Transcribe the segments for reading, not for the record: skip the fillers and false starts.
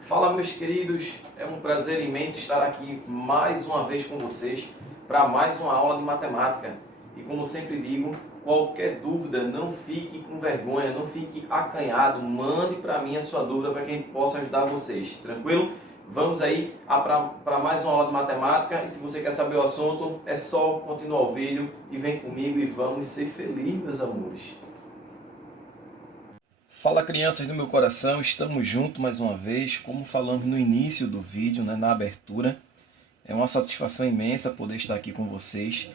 Fala, meus queridos, é um prazer imenso estar aqui mais uma vez com vocês para mais uma aula de matemática. E como sempre digo, qualquer dúvida, não fique com vergonha, não fique acanhado, mande para mim a sua dúvida para que a gente possa ajudar vocês, tranquilo? Vamos aí para mais uma aula de matemática, e se você quer saber o assunto, é só continuar o vídeo e vem comigo e vamos ser felizes, meus amores. Fala, crianças do meu coração, estamos juntos mais uma vez, como falamos no início do vídeo, né, na abertura. É uma satisfação imensa poder estar aqui com vocês,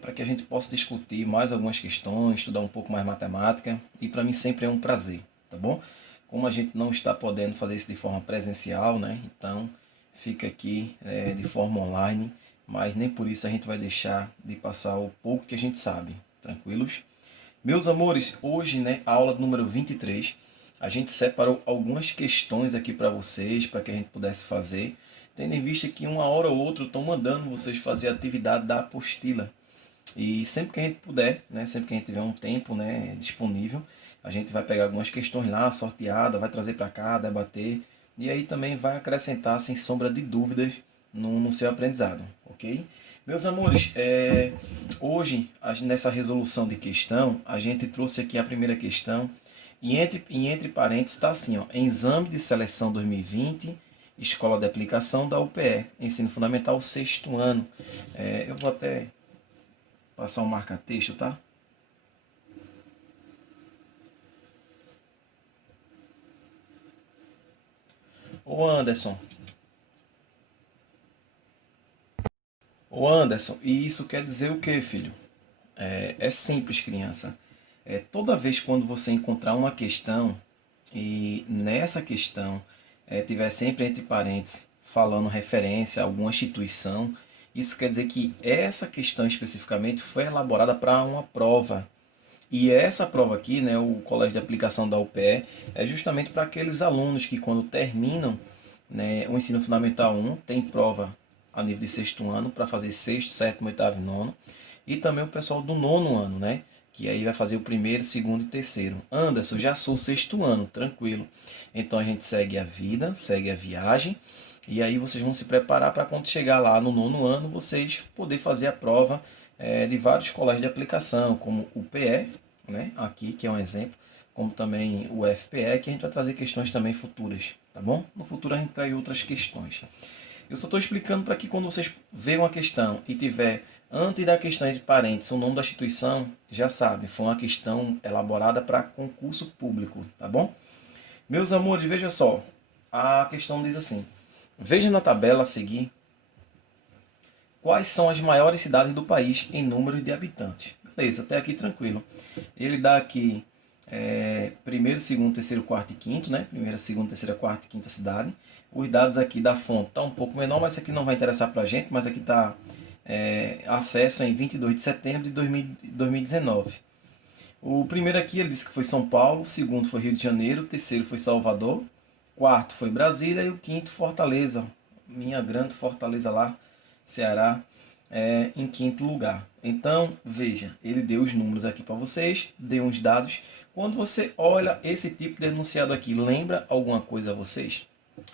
para que a gente possa discutir mais algumas questões, estudar um pouco mais matemática, e para mim sempre é um prazer, tá bom? Como a gente não está podendo fazer isso de forma presencial, né, então fica aqui de forma online, mas nem por isso a gente vai deixar de passar o pouco que a gente sabe, tranquilos? Meus amores, hoje, né, a aula número 23, a gente separou algumas questões aqui para vocês, para que a gente pudesse fazer, tendo em vista que uma hora ou outra estão mandando vocês fazer a atividade da apostila. E sempre que a gente puder, né, sempre que a gente tiver um tempo, né, disponível, a gente vai pegar algumas questões lá, sorteada, vai trazer para cá, debater, e aí também vai acrescentar, sem sombra de dúvidas, no seu aprendizado, ok? Meus amores, hoje, nessa resolução de questão, a gente trouxe aqui a primeira questão, e entre parênteses está assim, ó, Exame de Seleção 2020, Escola de Aplicação da UPE, Ensino Fundamental, sexto ano. Eu vou até passar um marca-texto, tá? Ô Anderson, e isso quer dizer o que, filho? É simples, criança. Toda vez quando você encontrar uma questão e nessa questão tiver sempre entre parênteses falando referência a alguma instituição, isso quer dizer que essa questão especificamente foi elaborada para uma prova. E essa prova aqui, né, o Colégio de Aplicação da UPE, é justamente para aqueles alunos que quando terminam, né, o ensino fundamental 1, tem prova a nível de sexto ano para fazer sexto, sétimo, oitavo e nono. E também o pessoal do nono ano, né? Que aí vai fazer o primeiro, segundo e terceiro. Anderson, já sou sexto ano, tranquilo. Então a gente segue a vida, segue a viagem. E aí vocês vão se preparar para quando chegar lá no nono ano, vocês poder fazer a prova de vários colégios de aplicação, como o PE, né? Aqui, que é um exemplo, como também o FPE, que a gente vai trazer questões também futuras, tá bom? No futuro a gente traz outras questões. Eu só estou explicando para que quando vocês verem uma questão e tiver antes da questão entre parênteses o nome da instituição, já sabe, foi uma questão elaborada para concurso público, tá bom? Meus amores, veja só, a questão diz assim, veja na tabela a seguir quais são as maiores cidades do país em número de habitantes. Beleza, até aqui tranquilo. Ele dá aqui primeiro, segundo, terceiro, quarto e quinto, né? Primeira, segunda, terceira, quarta e quinta cidade. Os dados aqui da fonte tá um pouco menor, mas isso aqui não vai interessar pra gente, mas aqui tá acesso em 22 de setembro de 2019. O primeiro aqui ele disse que foi São Paulo, o segundo foi Rio de Janeiro, o terceiro foi Salvador, quarto foi Brasília e o quinto Fortaleza, minha grande Fortaleza lá, Ceará, em quinto lugar. Então, veja, ele deu os números aqui para vocês, deu uns dados. Quando você olha esse tipo de enunciado aqui, lembra alguma coisa a vocês?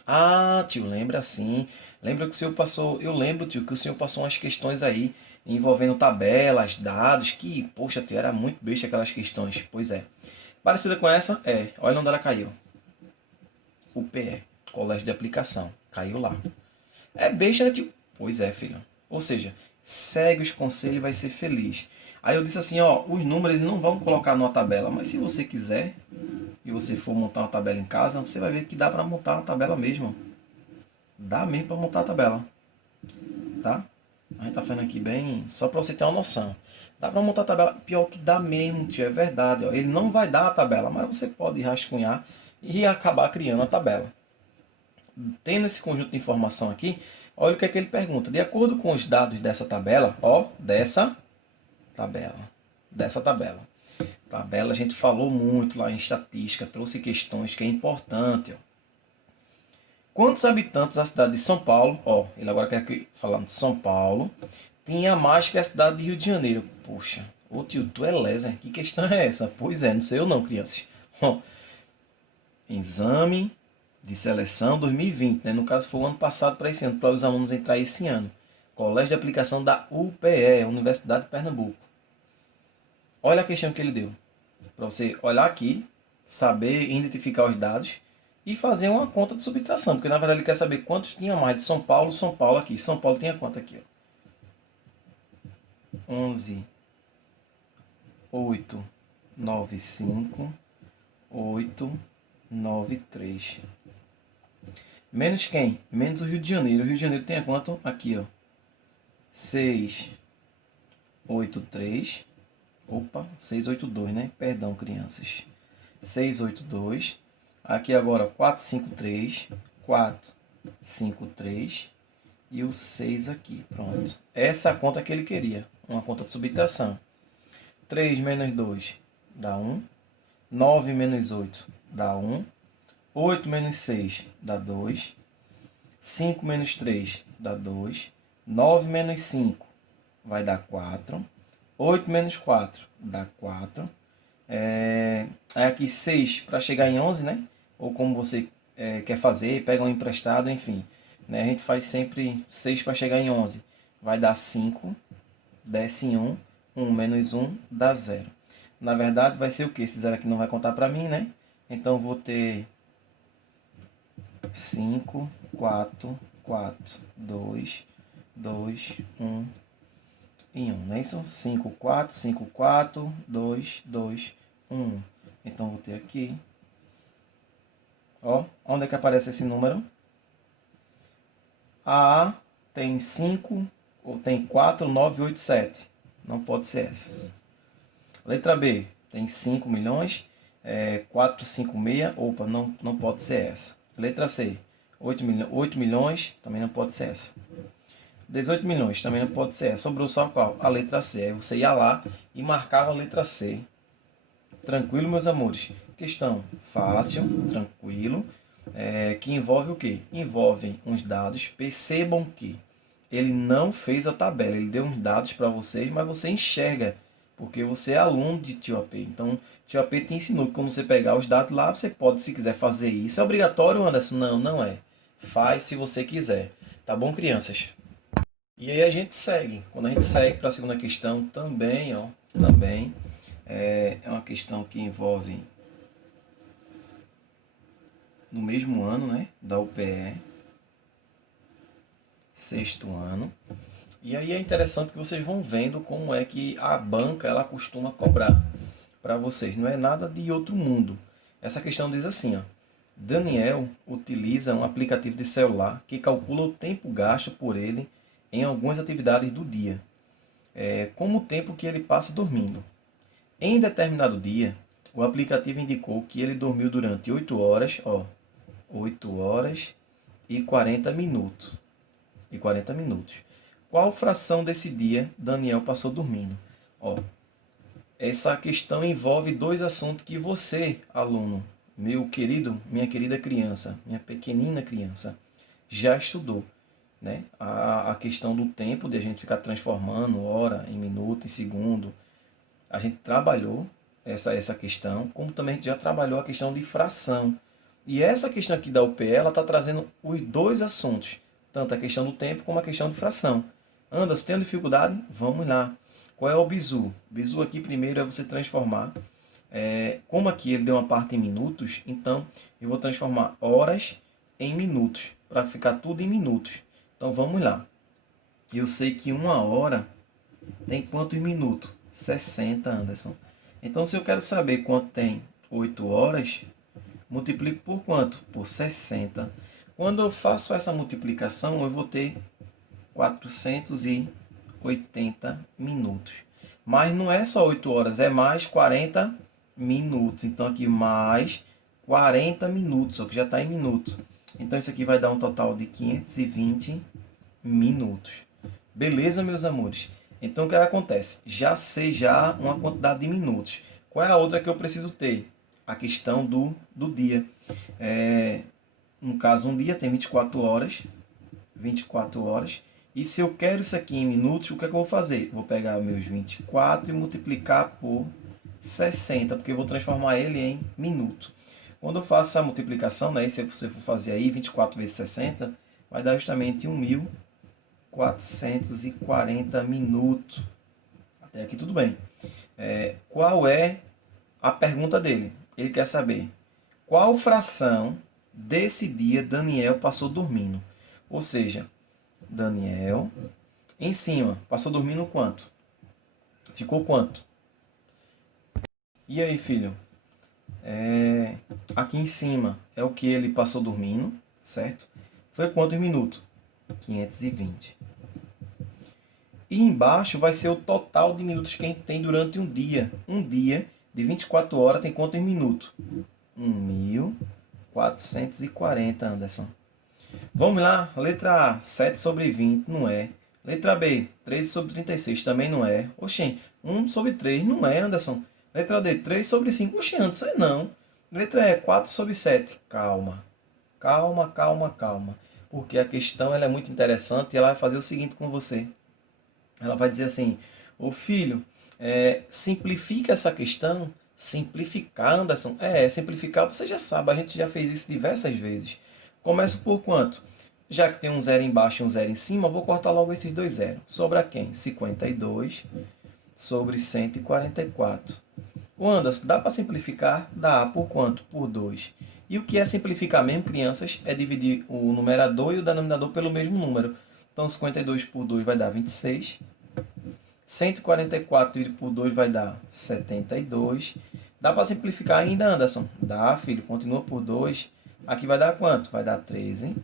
Ah, tio, lembra sim. Lembra que o senhor passou. Eu lembro, tio, que o senhor passou umas questões aí envolvendo tabelas, dados, que, poxa, tio, era muito besta aquelas questões. Pois é. Parecida com essa, olha onde ela caiu. O PE, Colégio de Aplicação. Caiu lá. É besta, né, tio? Pois é, filho. Ou seja, segue os conselhos e vai ser feliz. Aí eu disse assim, ó, os números não vão colocar numa tabela, mas se você quiser e você for montar uma tabela em casa, você vai ver que dá para montar uma tabela mesmo. Dá mesmo para montar a tabela, tá? A gente tá fazendo aqui bem, só para você ter uma noção. Dá para montar a tabela, pior que dá mesmo, tio, é verdade. Ó. Ele não vai dar a tabela, mas você pode rascunhar e acabar criando a tabela. Tendo esse conjunto de informação aqui, olha o que é que ele pergunta. De acordo com os dados dessa tabela, ó, dessa tabela, Tabela a gente falou muito lá em estatística, trouxe questões que é importante. Ó. Quantos habitantes a cidade de São Paulo, ó, ele agora quer que falando de São Paulo, tinha mais que a cidade de Rio de Janeiro? Poxa, ô tio, tu é léser, que questão é essa? Pois é, não sei eu não, crianças. Ó, exame de seleção 2020, né? No caso foi o ano passado para esse ano, para os alunos entrar esse ano. Colégio de aplicação da UPE, Universidade de Pernambuco. Olha a questão que ele deu. Para você olhar aqui, saber identificar os dados e fazer uma conta de subtração. Porque na verdade ele quer saber quantos tinha mais de São Paulo aqui. São Paulo tinha quanto aqui? Ó? 11, 8, 9, 5, 8, 9, 3. Menos quem? Menos o Rio de Janeiro. O Rio de Janeiro tem quanto? Aqui, ó. 6, 8, 3. Opa, 682, né? Perdão, crianças. 682. Aqui agora 453. 453. E o 6 aqui. Pronto. Essa é a conta que ele queria. Uma conta de subtração. 3 menos 2 dá 1. 9 menos 8 dá 1. 8 menos 6 dá 2. 5 menos 3 dá 2. 9 menos 5 vai dar 4. 8 menos 4 dá 4. Aqui 6 para chegar em 11, né? Ou como você quer fazer, pega um emprestado, enfim. Né? A gente faz sempre 6 para chegar em 11. Vai dar 5, desce em 1, 1 menos 1 dá 0. Na verdade vai ser o que? Esse 0 aqui não vai contar para mim, né? Então eu vou ter 5, 4, 4, 2, 2, 1 e 1. Não é isso? 5, 4, 5, 4, 2, 2, 1. Então vou ter aqui. Ó, onde é que aparece esse número? A tem 5, ou tem 4, 9, 8, 7. Não pode ser essa. Letra B tem 5 milhões. 4, 5, 6. Opa, não pode ser essa. Letra C, 8 milhões. Também não pode ser essa. 18 milhões, também não pode ser essa. Sobrou só qual? A letra C. Aí você ia lá e marcava a letra C. Tranquilo, meus amores? Questão fácil, tranquilo. Que envolve o quê? Envolve uns dados. Percebam que ele não fez a tabela. Ele deu uns dados para vocês, mas você enxerga. Porque você é aluno de Tio AP. Então, Tio AP te ensinou que quando você pegar os dados lá, você pode, se quiser, fazer isso. É obrigatório, Anderson? Não, não é. Faz se você quiser. Tá bom, crianças? E aí a gente segue. Quando a gente segue para a segunda questão, também, ó, também é uma questão que envolve no mesmo ano, né, da UPE, sexto ano. E aí é interessante que vocês vão vendo como é que a banca ela costuma cobrar para vocês. Não é nada de outro mundo. Essa questão diz assim, ó. Daniel utiliza um aplicativo de celular que calcula o tempo gasto por ele em algumas atividades do dia, como o tempo que ele passa dormindo. Em determinado dia, o aplicativo indicou que ele dormiu durante 8 horas, 8 horas e 40 minutos. Qual fração desse dia Daniel passou dormindo? Ó, essa questão envolve dois assuntos que você, aluno, meu querido, minha querida criança, minha pequenina criança, já estudou. Né? A questão do tempo, de a gente ficar transformando hora em minuto, em segundo. A gente trabalhou essa questão, como também a gente já trabalhou a questão de fração. E essa questão aqui da UPE, ela está trazendo os dois assuntos, tanto a questão do tempo como a questão de fração. Anderson, tem dificuldade? Vamos lá. Qual é o bizu? Bizu aqui primeiro é você transformar. Como aqui ele deu uma parte em minutos, então eu vou transformar horas em minutos, para ficar tudo em minutos. Então vamos lá. Eu sei que uma hora tem quantos minutos? 60, Anderson. Então se eu quero saber quanto tem 8 horas, multiplico por quanto? Por 60. Quando eu faço essa multiplicação, eu vou ter 480 minutos. Mas não é só 8 horas, é mais 40 minutos. Então aqui mais 40 minutos, só que já está em minutos. Então isso aqui vai dar um total de 520 minutos. Beleza, meus amores? Então o que acontece? Já sei já uma quantidade de minutos. Qual é a outra que eu preciso ter? A questão do dia. No caso, um dia tem 24 horas. 24 horas. E se eu quero isso aqui em minutos, o que é que eu vou fazer? Vou pegar meus 24 e multiplicar por 60, porque eu vou transformar ele em minuto. Quando eu faço essa multiplicação, né, se você for fazer aí 24 vezes 60, vai dar justamente 1.440 minutos. Até aqui tudo bem. Qual é a pergunta dele? Ele quer saber qual fração desse dia Daniel passou dormindo. Ou seja, Daniel, em cima, passou dormindo quanto? Ficou quanto? E aí, filho? Aqui em cima é o que ele passou dormindo, certo? Foi quantos minutos? 520. E embaixo vai ser o total de minutos que a gente tem durante um dia. Um dia de 24 horas tem quantos minutos? 1.440, Anderson. Vamos lá, letra A, 7 sobre 20, não é. Letra B, 13 sobre 36, também não é. Oxê, 1 sobre 3, não é, Anderson. Letra D, 3 sobre 5, oxê, Anderson, é não. Letra E, 4 sobre 7. Calma, calma, calma, calma. Porque a questão ela é muito interessante e ela vai fazer o seguinte com você. Ela vai dizer assim, ô filho, simplifica essa questão. Simplificar, Anderson? Simplificar você já sabe, a gente já fez isso diversas vezes. Começo por quanto? Já que tem um zero embaixo e um zero em cima, eu vou cortar logo esses dois zeros. Sobra quem? 52 sobre 144. O Anderson, dá para simplificar? Dá. Por quanto? Por 2. E o que é simplificar mesmo, crianças? É dividir o numerador e o denominador pelo mesmo número. Então, 52 por 2 vai dar 26. 144 dividido por 2 vai dar 72. Dá para simplificar ainda, Anderson? Dá, filho. Continua por 2. Aqui vai dar quanto? Vai dar 13.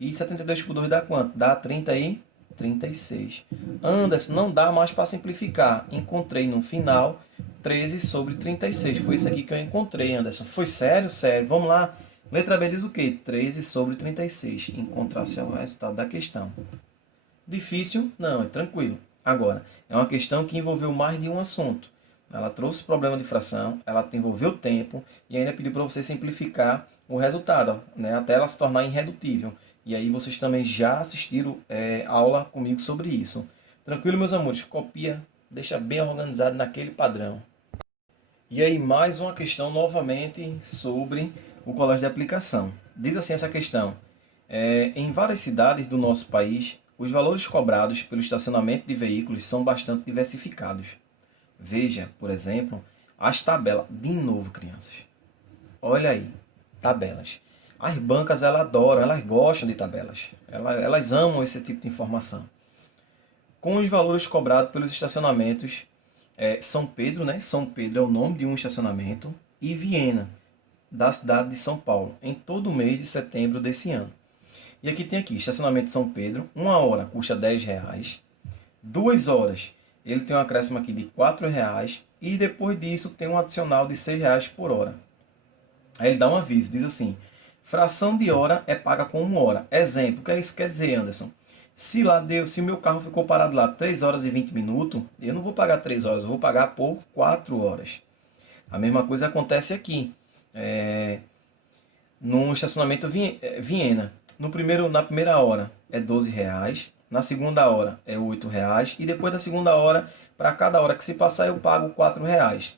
E 72 por 2 dá quanto? Dá 30 e 36. Anderson, não dá mais para simplificar. Encontrei no final 13 sobre 36. Foi isso aqui que eu encontrei, Anderson. Foi sério? Sério. Vamos lá. Letra B diz o quê? 13 sobre 36. Encontrar-se é o resultado da questão. Difícil? Não, é tranquilo. Agora, é uma questão que envolveu mais de um assunto. Ela trouxe problema de fração, ela envolveu tempo e ainda pediu para você simplificar o resultado, né, até ela se tornar irredutível. E aí vocês também já assistiram aula comigo sobre isso. Tranquilo, meus amores? Copia, deixa bem organizado naquele padrão. E aí mais uma questão novamente sobre o colégio de aplicação. Diz assim essa questão. Em várias cidades do nosso país, os valores cobrados pelo estacionamento de veículos são bastante diversificados. Veja, por exemplo, as tabelas. De novo, crianças. Olha aí, tabelas. As bancas, elas adoram, elas gostam de tabelas. Elas amam esse tipo de informação. Com os valores cobrados pelos estacionamentos, São Pedro, né? São Pedro é o nome de um estacionamento, e Viena, da cidade de São Paulo, em todo o mês de setembro desse ano. E aqui tem estacionamento São Pedro, 1 hora custa R$10, 2 horas ele tem um acréscimo aqui de R$4, e depois disso tem um adicional de R$6 por hora. Aí ele dá um aviso, diz assim, fração de hora é paga com 1 hora. Exemplo, o que isso quer dizer, Anderson? Se meu carro ficou parado lá 3 horas e 20 minutos, eu não vou pagar 3 horas, eu vou pagar por 4 horas. A mesma coisa acontece aqui, no estacionamento Viena. Na primeira hora é R$12, na segunda hora é R$8, e depois da segunda hora, para cada hora que se passar, eu pago R$4.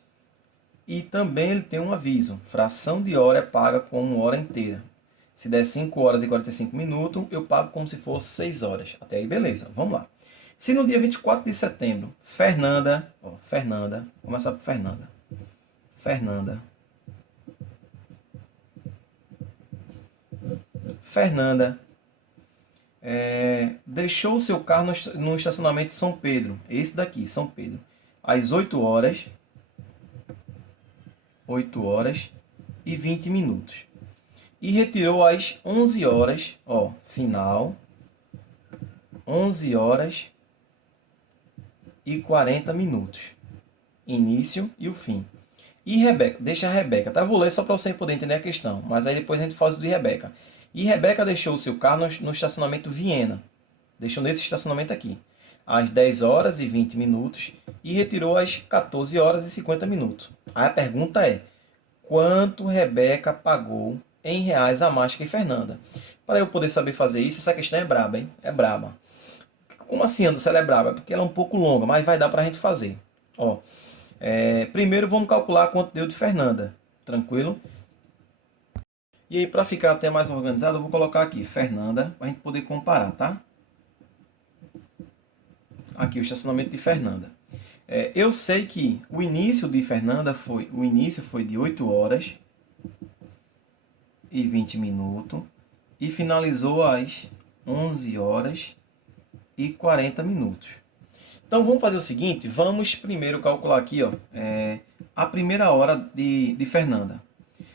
E também ele tem um aviso, fração de hora é paga com 1 hora inteira. Se der 5 horas e 45 minutos, eu pago como se fosse 6 horas. Até aí, beleza. Vamos lá. Se no dia 24 de setembro, Fernanda, vou começar por Fernanda. Fernanda deixou o seu carro no estacionamento de São Pedro. Esse daqui, São Pedro. Às 8 horas e 20 minutos. E retirou às 11 horas, final, 11 horas e 40 minutos. Início e o fim. E Rebeca, deixa a Rebeca, tá? Eu vou ler só para você poder entender a questão, mas aí depois a gente faz o de Rebeca. E Rebeca deixou o seu carro no estacionamento Viena. Deixou nesse estacionamento aqui. às 10 horas e 20 minutos e retirou às 14 horas e 50 minutos. Aí a pergunta é: quanto Rebeca pagou em reais a mais que Fernanda? Para eu poder saber fazer isso, essa questão é braba, hein? É braba. Como assim, Anderson, ela é braba? Porque ela é um pouco longa, mas vai dar para a gente fazer. Ó, primeiro vamos calcular quanto deu de Fernanda. Tranquilo? E aí, para ficar até mais organizado, eu vou colocar aqui Fernanda, para a gente poder comparar, tá? Aqui o estacionamento de Fernanda. Eu sei que o início de Fernanda foi, de 8 horas e 20 minutos e finalizou às 11 horas e 40 minutos. Então vamos fazer o seguinte, vamos primeiro calcular aqui, ó, a primeira hora de Fernanda.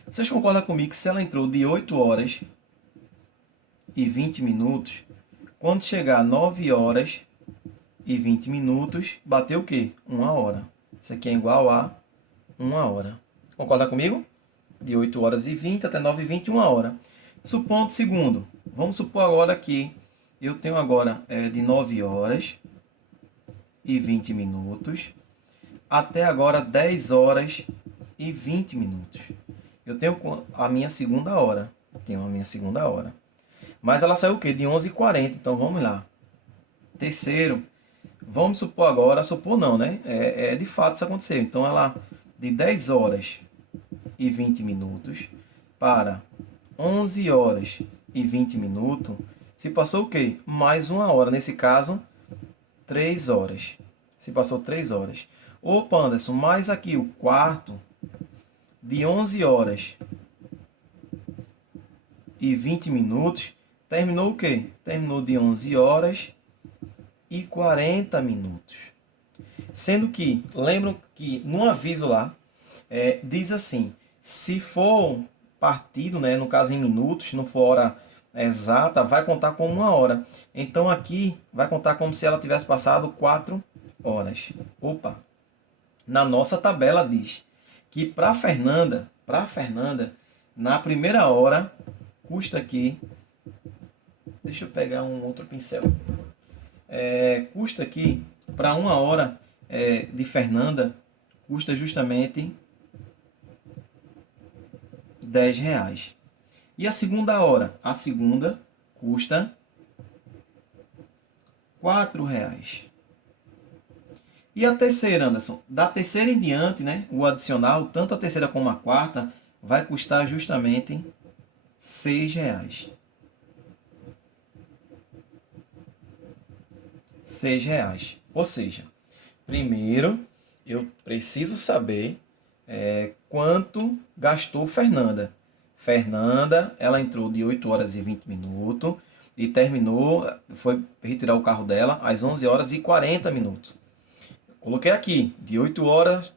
Vocês concordam comigo que se ela entrou de 8 horas e 20 minutos, quando chegar a 9 horas e 20 minutos, bateu o quê? 1 hora. Isso aqui é igual a 1 hora. Concorda comigo? De 8 horas e 20 até 9 e 20, 1 hora. Supondo segundo. Vamos supor agora que eu tenho agora de 9 horas e 20 minutos até agora 10 horas e 20 minutos. Eu tenho a minha segunda hora. Mas ela saiu o quê? De 11h40. Então vamos lá. Terceiro. Vamos supor agora, supor não, né? De fato isso aconteceu. Então ela de 10 horas e 20 minutos para 11 horas e 20 minutos, se passou o quê? Mais 1 hora. Nesse caso, 3 horas. Se passou 3 horas. Opa, Anderson, mais aqui o quarto de 11 horas e 20 minutos, terminou o quê? Terminou de 11 horas e 40 minutos. Sendo que, lembram que no aviso lá, diz assim, se for partido, né, no caso em minutos, não for hora exata, vai contar como 1 hora. Então aqui vai contar como se ela tivesse passado 4 horas. Opa! Na nossa tabela diz que para Fernanda, na primeira hora, custa aqui, deixa eu pegar um outro pincel, custa aqui, para 1 hora de Fernanda, custa justamente R$ 10. E a segunda hora? A segunda custa R$ 4. E a terceira, Anderson? Da terceira em diante, né, o adicional, tanto a terceira como a quarta, vai custar justamente R$ 6. R$ 6. Ou seja, primeiro eu preciso saber quanto gastou Fernanda. Fernanda, ela entrou de 8 horas e 20 minutos e terminou, foi retirar o carro dela às 11 horas e 40 minutos. Coloquei aqui, de 8 horas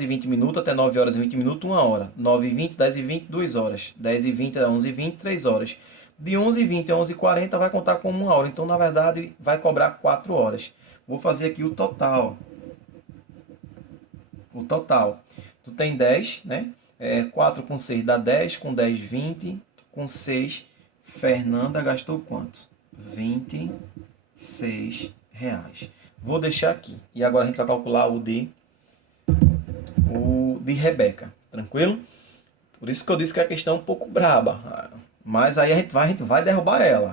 e 20 minutos até 9 horas e 20 minutos, 1 hora. 9 e 20, 10 e 20, 2 horas. 10 e 20 a 11 e 20, 3 horas. De 11 e 20 a 11 e 40 vai contar como 1 hora. Então, na verdade, vai cobrar 4 horas. Vou fazer aqui o total. Tu tem 10, né? 4 com 6 dá 10, com 10, 20. Com 6, Fernanda gastou quanto? R$ 26. Vou deixar aqui. E agora a gente vai calcular o de Rebeca. Tranquilo? Por isso que eu disse que a questão é um pouco braba. Mas aí a gente vai derrubar ela.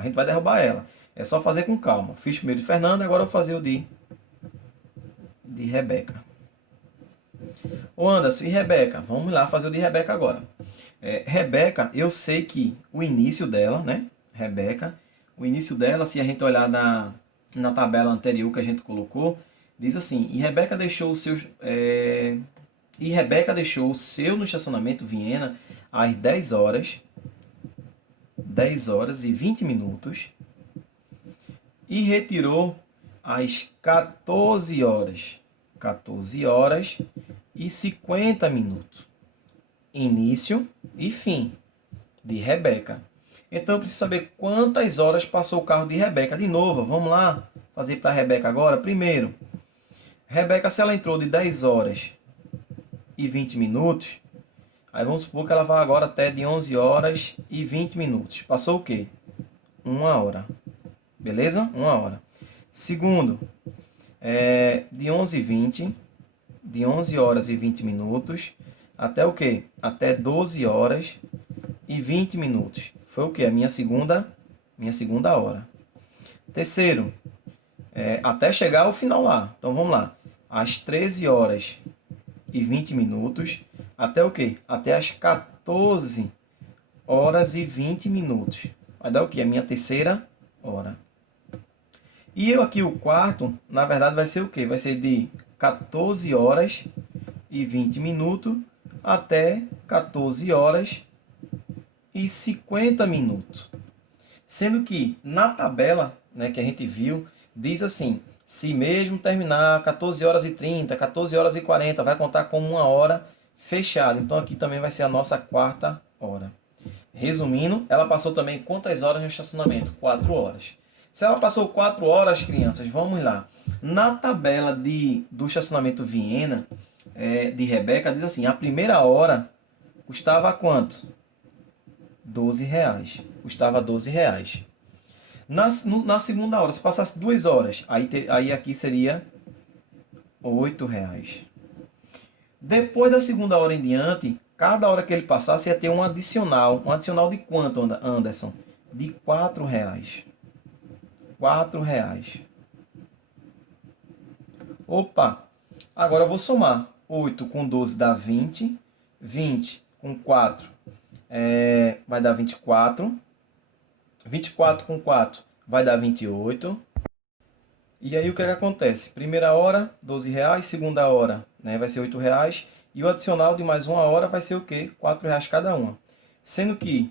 É só fazer com calma. Fiz primeiro de Fernanda, agora eu vou fazer o de Rebeca. Ô Anderson, e Rebeca? Vamos lá fazer o de Rebeca agora. Rebeca, eu sei que o início dela, né? Rebeca, o início dela, se a gente olhar na tabela anterior que a gente colocou, diz assim, e Rebeca deixou o seu no estacionamento Viena às 10 horas e 20 minutos e retirou às 14 horas e 50 minutos. Início e fim de Rebeca. Então eu preciso saber quantas horas passou o carro de Rebeca. De novo, vamos lá fazer para Rebeca agora. Primeiro, Rebeca, se ela entrou de 10 horas e 20 minutos, aí vamos supor que ela vai agora até de 11 horas e 20 minutos. Passou o quê? 1 hora. Beleza? 1 hora. Segundo, de 11h20, de 11 horas e 20 minutos, até o quê? Até 12 horas e 20 minutos. Foi o quê? A minha segunda hora. Terceiro, até chegar ao final lá. Então vamos lá. Às 13 horas e 20 minutos, até o quê? Até às 14 horas e 20 minutos. Vai dar o quê? A minha terceira hora. E eu aqui, o quarto, na verdade, vai ser o quê? Vai ser de 14 horas e 20 minutos até 14 horas e 50 minutos. Sendo que na tabela, né, que a gente viu, diz assim, se mesmo terminar 14 horas e 30, 14 horas e 40, vai contar como uma hora fechada. Então aqui também vai ser a nossa quarta hora. Resumindo, ela passou também quantas horas no estacionamento? 4 horas. Se ela passou 4 horas, crianças, vamos lá. Na tabela do estacionamento Viena, de Rebeca, diz assim, a primeira hora custava quanto? R$ 12. Custava R$ 12. Na segunda hora, se passasse 2 horas, aí aqui seria R$ 8. Depois da segunda hora em diante, cada hora que ele passasse ia ter um adicional. Um adicional de quanto, Anderson? De R$ 4. R$ 4. Opa! Agora eu vou somar. 8 com 12 dá 20. 20 com 4 vai dar 24. 24 com 4 vai dar 28. E aí o que é que acontece? Primeira hora, R$ 12. Segunda hora, né, vai ser R$ 8. E o adicional de mais uma hora vai ser o quê? R$ 4 cada uma. Sendo que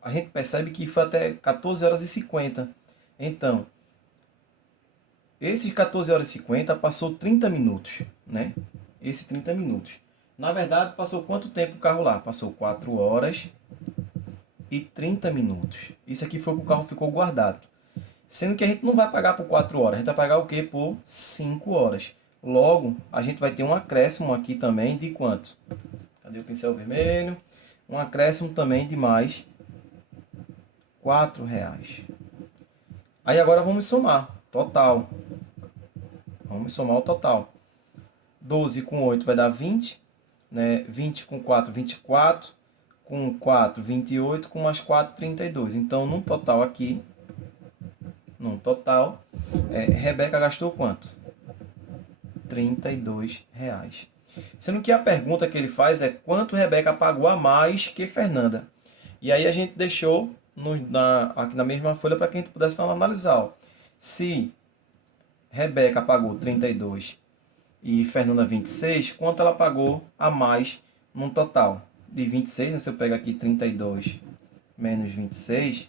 a gente percebe que foi até 14 horas e 50. Então, esses 14 horas e 50 passou 30 minutos, né? Esse 30 minutos. Na verdade, passou quanto tempo o carro lá? Passou 4 horas e 30 minutos. Isso aqui foi o que o carro ficou guardado. Sendo que a gente não vai pagar por 4 horas, a gente vai pagar o quê? Por 5 horas. Logo, a gente vai ter um acréscimo aqui também de quanto? Cadê o pincel vermelho? Um acréscimo também de mais R$ 4. Aí agora vamos somar. Total. Vamos somar o total. 12 com 8 vai dar 20. Né? 20 com 4, 24. Com 4, 28. Com mais 4, 32. Então, no total aqui, Rebeca gastou quanto? R$ 32. Sendo que a pergunta que ele faz é quanto Rebeca pagou a mais que Fernanda. E aí a gente deixou aqui na mesma folha para que a gente pudesse analisar. Ó. Se Rebeca pagou 32 e Fernanda 26, quanto ela pagou a mais no total? De 26, né? Se eu pego aqui 32 menos 26,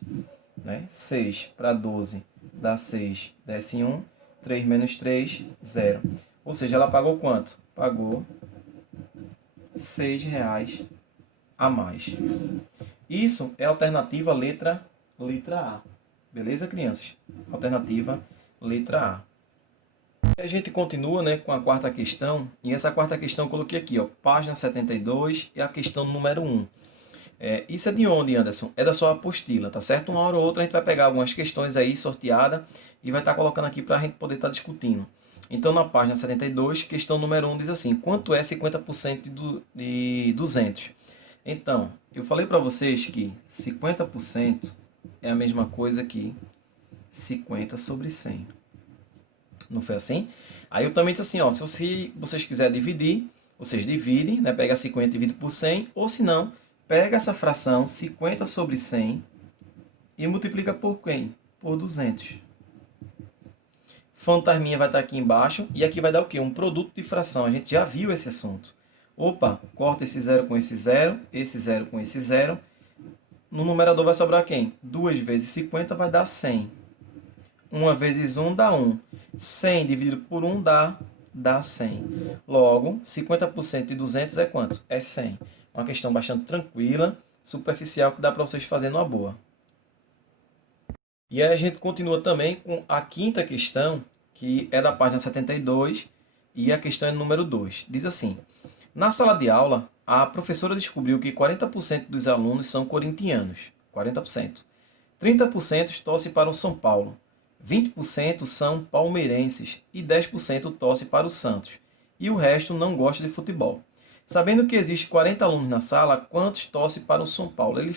né? 6 para 12 dá 6, desce 1, 3 menos 3, 0. Ou seja, ela pagou quanto? Pagou R$ 6 a mais. Isso é a alternativa letra A. Beleza, crianças? Alternativa letra A. E a gente continua, né, com a quarta questão. E essa quarta questão eu coloquei aqui, ó, página 72 e a questão número 1. Isso é de onde, Anderson? É da sua apostila, tá certo? Uma hora ou outra a gente vai pegar algumas questões aí sorteadas e vai estar colocando aqui para a gente poder estar discutindo. Então, na página 72, questão número 1 diz assim, quanto é 50% de 200? Então, eu falei para vocês que 50% é a mesma coisa que 50 sobre 100. Não foi assim? Aí eu também disse assim, ó, se vocês quiserem dividir, vocês dividem, né? Pega 50 e divide por 100, ou se não, pega essa fração 50 sobre 100 e multiplica por quem? Por 200. Fantasminha vai estar aqui embaixo e aqui vai dar o quê? Um produto de fração. A gente já viu esse assunto. Opa, corta esse zero com esse zero com esse zero. No numerador vai sobrar quem? 2 vezes 50 vai dar 100. 1 vezes 1 dá 1. 100 dividido por 1 dá 100. Logo, 50% de 200 é quanto? É 100. Uma questão bastante tranquila, superficial, que dá para vocês fazerem uma boa. E aí a gente continua também com a quinta questão, que é da página 72, e a questão é número 2. Diz assim, na sala de aula, a professora descobriu que 40% dos alunos são corintianos. 40%. 30% torcem para o São Paulo. 20% são palmeirenses e 10% torce para o Santos. E o resto não gosta de futebol. Sabendo que existe 40 alunos na sala, quantos torce para o São Paulo? Ele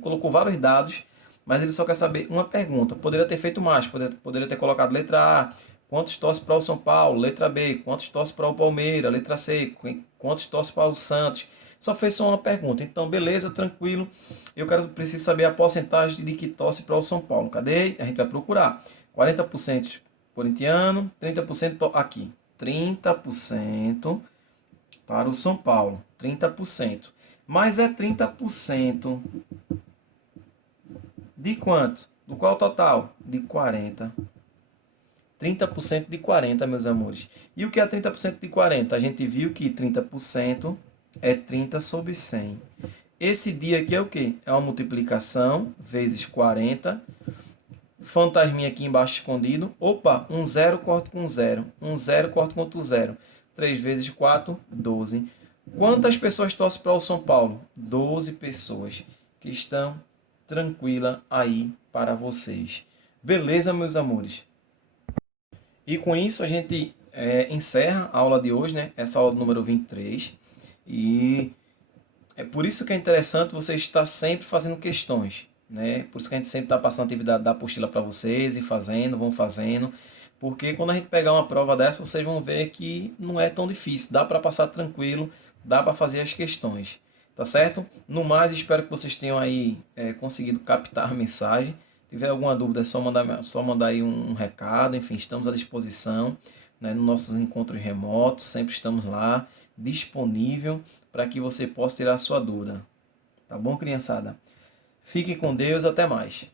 colocou vários dados, mas ele só quer saber uma pergunta. Poderia ter feito mais, poderia ter colocado letra A, quantos torce para o São Paulo? Letra B, quantos torce para o Palmeiras? Letra C, quantos torce para o Santos? Só fez só uma pergunta. Então, beleza, tranquilo. Preciso saber a porcentagem de que torce para o São Paulo. Cadê? A gente vai procurar. 40% corintiano, 30% aqui. 30% para o São Paulo. 30%. Mas é 30% de quanto? Do qual total? De 40. 30% de 40, meus amores. E o que é 30% de 40? A gente viu que 30% é 30 sobre 100. Esse dia aqui é o quê? É uma multiplicação vezes 40. Fantasminha aqui embaixo escondido. Opa, um zero corto com zero. Um zero corto com outro zero. 3 vezes 4, 12. Quantas pessoas torcem para o São Paulo? 12 pessoas que estão tranquila aí para vocês. Beleza, meus amores? E com isso a gente encerra a aula de hoje, né? Essa aula número 23. E é por isso que é interessante você estar sempre fazendo questões, né? Por isso que a gente sempre está passando a atividade da apostila para vocês e vão fazendo. Porque quando a gente pegar uma prova dessa, vocês vão ver que não é tão difícil. Dá para passar tranquilo, dá para fazer as questões. Tá certo? No mais, espero que vocês tenham aí conseguido captar a mensagem. Se tiver alguma dúvida, é só mandar aí um recado. Enfim, estamos à disposição, né, nos nossos encontros remotos. Sempre estamos lá, disponível para que você possa tirar a sua dúvida. Tá bom, criançada? Fiquem com Deus, até mais.